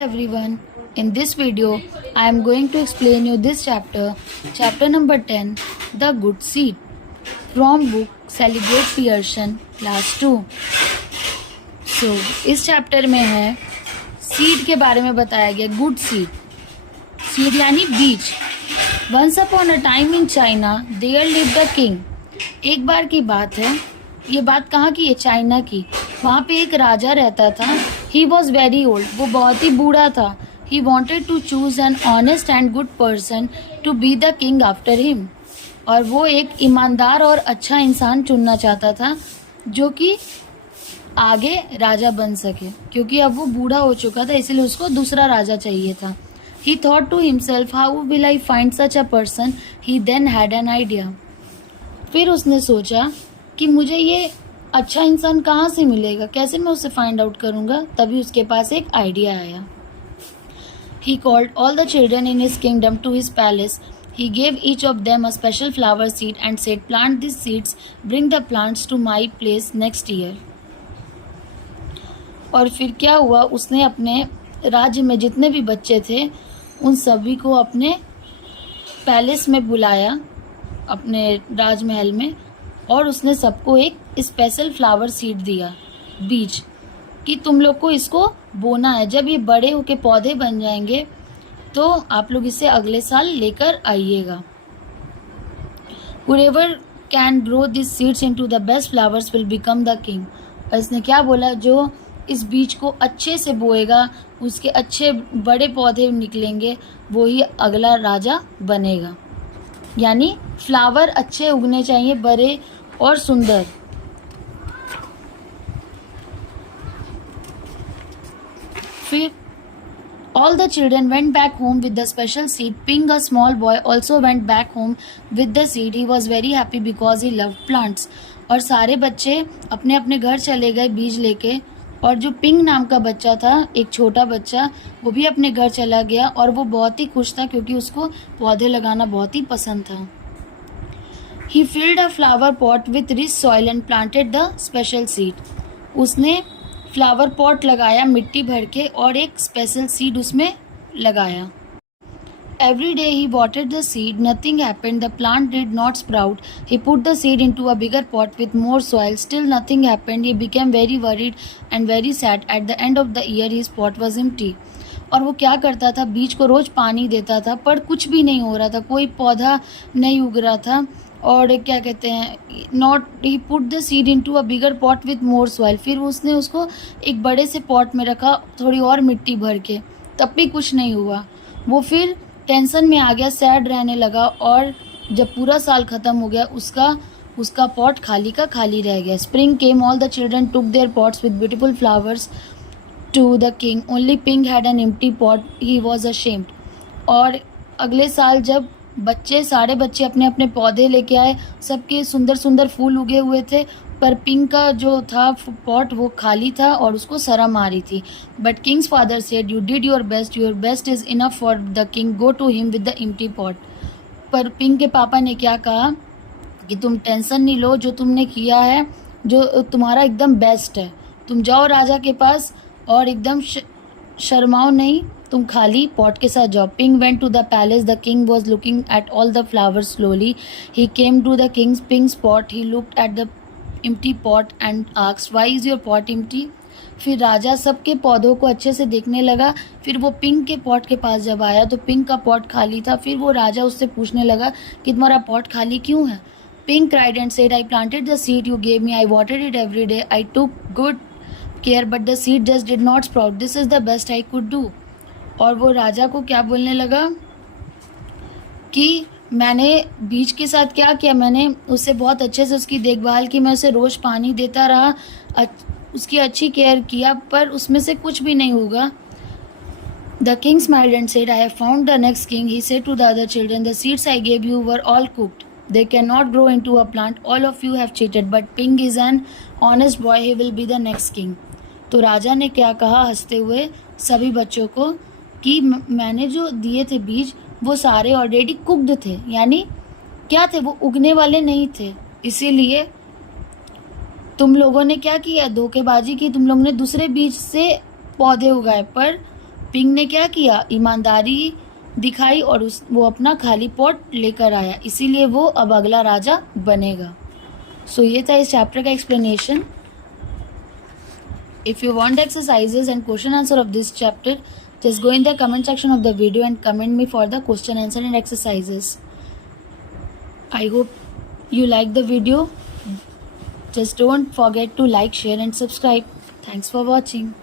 Everyone, in this video I am going to explain you this chapter number 10, The Good Seed, from book Celebrate Pearson Class 2. So इस chapter में है seed के बारे में बताया गया. गुड सीड, सीड यानी बीज. Once upon a time in China there lived the king. एक बार की बात है. ये बात कहाँ की है? चाइना की. वहाँ पे एक राजा रहता था. He was very old. वो बहुत ही बूढ़ा था. He wanted to choose an honest and good person to be the king after him. और वो एक ईमानदार और अच्छा इंसान चुनना चाहता था जो कि आगे राजा बन सके, क्योंकि अब वो बूढ़ा हो चुका था, इसलिए उसको दूसरा राजा चाहिए था. He thought to himself, how will I find such a person. He then had an idea. फिर उसने सोचा कि मुझे ये अच्छा इंसान कहाँ से मिलेगा, कैसे मैं उसे फाइंड आउट करूँगा. तभी उसके पास एक आइडिया आया. He called all the children in his kingdom to his palace. He gave each of them a special flower seed and said, plant these seeds, bring the plants to my place next year. और फिर क्या हुआ, उसने अपने राज्य में जितने भी बच्चे थे उन सभी को अपने पैलेस में बुलाया, अपने राजमहल में, और उसने सबको एक स्पेशल फ्लावर सीड दिया, बीज, कि तुम लोग को इसको बोना है. जब ये बड़े होके पौधे बन जाएंगे तो आप लोग इसे अगले साल लेकर आइएगा. Whoever can grow these seeds into the best flowers will become the king. और इसने क्या बोला, जो इस बीज को अच्छे से बोएगा, उसके अच्छे बड़े पौधे निकलेंगे, वो ही अगला राजा बनेगा. यानी फ्लावर अच्छे उगने चाहिए, बड़े और सुंदर. फिर all the children went back home with the special seed. Ping, a small boy, also went back home with the seed. He was very happy because he loved plants. और सारे बच्चे अपने अपने घर चले गए बीज लेके. और जो पिंग नाम का बच्चा था, एक छोटा बच्चा, वो भी अपने घर चला गया और वो बहुत ही खुश था क्योंकि उसको पौधे लगाना बहुत ही पसंद था. He filled a flower pot with rich soil and planted the special seed. उसने फ्लावर पॉट लगाया मिट्टी भर के और एक स्पेशल सीड उसमें लगाया. Every day he watered the seed. Nothing happened. The plant did not sprout. He put the seed into a bigger pot with more soil. Still nothing happened. He became very worried and very sad. At the end of the year his pot was empty. और वो क्या करता था, बीज को रोज पानी देता था पर कुछ भी नहीं हो रहा था, कोई पौधा नहीं उग रहा था. और क्या कहते हैं, not he put the seed into a bigger pot with more soil. फिर उसने उसको एक बड़े से पॉट में रखा थोड़ी और मिट्टी भर के, तब भी कुछ नहीं हुआ. वो फिर टेंशन में आ गया, सैड रहने लगा. और जब पूरा साल ख़त्म हो गया, उसका पॉट खाली का खाली रह गया. Spring came, all the children took their pots with beautiful flowers to the king. Only Ping had an empty pot. He was ashamed. और अगले साल जब सारे बच्चे अपने अपने पौधे लेके आए, सबके सुंदर सुंदर फूल उगे हुए थे, पर पिंक का जो था पॉट वो खाली था और उसको शर्म आ रही थी. But king's father said, you did your best is enough for the king, go to him with the empty pot. पर पिंक के पापा ने क्या कहा कि तुम टेंशन नहीं लो, जो तुमने किया है, जो तुम्हारा एकदम बेस्ट है, तुम जाओ राजा के पास और एकदम शर्माओ नहीं, तुम खाली पॉट के साथ जाओ. Ping went to the palace. The king was looking at all the flowers slowly. He came to the Ping's pot. He looked at the empty pot and asked, why is your pot empty. फिर राजा सबके पौधों को अच्छे से देखने लगा. फिर वो पिंक के पॉट के पास जब आया तो पिंक का पॉट खाली था. फिर वो राजा उससे पूछने लगा कि तुम्हारा पॉट खाली क्यों है. Pink cried and said, I planted the seed you gave me. I watered it every day. I took good care, but the seed just did not sprout. This is the best I could do. और वो राजा को क्या बोलने लगा कि मैंने बीज के साथ क्या किया, मैंने उससे बहुत अच्छे से उसकी देखभाल की, मैं उसे रोज़ पानी देता रहा, उसकी अच्छी केयर किया, पर उसमें से कुछ भी नहीं होगा. The king smiled and said, I have found the next king. He said to the other children, the seeds I gave you were all cooked. They cannot grow into a plant. All of you have cheated, but Ping is an honest boy. He will be the next king. तो राजा ने क्या कहा हंसते हुए सभी बच्चों को कि मैंने जो दिए थे बीज वो सारे ऑलरेडी कुक्ड थे, यानी क्या थे, वो उगने वाले नहीं थे. इसीलिए तुम लोगों ने क्या किया, धोखेबाजी की, तुम लोगों ने दूसरे बीज से पौधे उगाए. पर पिंग ने क्या किया, ईमानदारी दिखाई और वो अपना खाली पॉट लेकर आया, इसीलिए वो अब अगला राजा बनेगा। सो ये था इस चैप्टर का explanation. If you want exercises and question answer of this chapter, just go in the comment section of the video and comment me for the question answer and exercises. I hope you like the video. Just don't forget to like, share and subscribe. Thanks for watching.